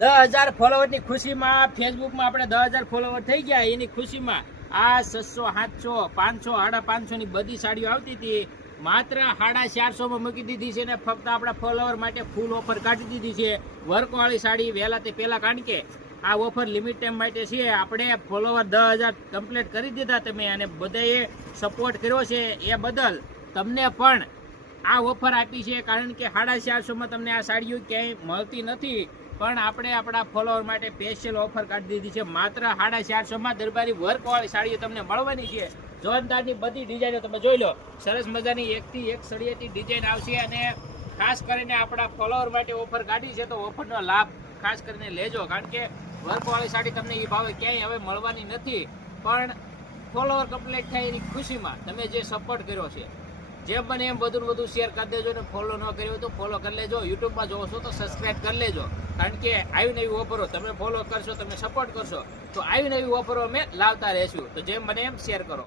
10,000 ફોલોવરની ખુશીમાં ફેસબુકમાં આપણે 10,000 ફોલોવર થઈ ગયા એની ખુશીમાં આ 600, 700, 500, 550 ની બધી સાડીઓ આવતી હતી માત્ર 450 માં મૂકી દીધી છે ને ફક્ત આપણા ફોલોવર માટે ફૂલ ઓફર કાઢી દીધી છે વર્કવાળી સાડી વહેલા તે પહેલા, કારણ કે આ ઓફર લિમિટ ટાઈમ માટે છે. આપણે ફોલોવર 10,000 કમ્પ્લીટ કરી દીધા તમે અને બધાએ સપોર્ટ કર્યો છે એ બદલ તમને પણ આ ઓફર આપી છે, કારણ કે 450 માં તમને આ સાડીઓ ક્યાંય મળતી નથી, પણ આપણે આપણા ફોલોવર માટે સ્પેશિયલ ઓફર કાઢી દીધી છે. માત્ર 450 માં દરબારી વર્કવાળી સાડીઓ તમને મળવાની છે. જોરદારની બધી ડિઝાઇનો તમે જોઈ લો, સરસ મજાની એકથી એક સળિયાતી ડિઝાઇન આવશે અને ખાસ કરીને આપણા ફોલોવર માટે ઓફર કાઢી છે તો ઓફરનો લાભ ખાસ કરીને લેજો, કારણ કે વર્કવાળી સાડી તમને એ ભાવે ક્યાંય હવે મળવાની નથી. પણ ફોલોવર કમ્પ્લીટ થાય એની ખુશીમાં તમે જે સપોર્ટ કર્યો છે જેમ બને એમ વધુ શેર કરી દેજો ને ફોલો ન કર્યો તો ફોલો કરી લેજો. યુટ્યુબમાં જોવો છો તો સબસ્ક્રાઇબ કરી લેજો, કારણ કે આવી નવી ઓફરો તમે ફોલો કરશો, તમે સપોર્ટ કરશો તો આવી નવી ઓફરો અમે લાવતા રહેશું. તો જેમ બને એમ શેર કરો.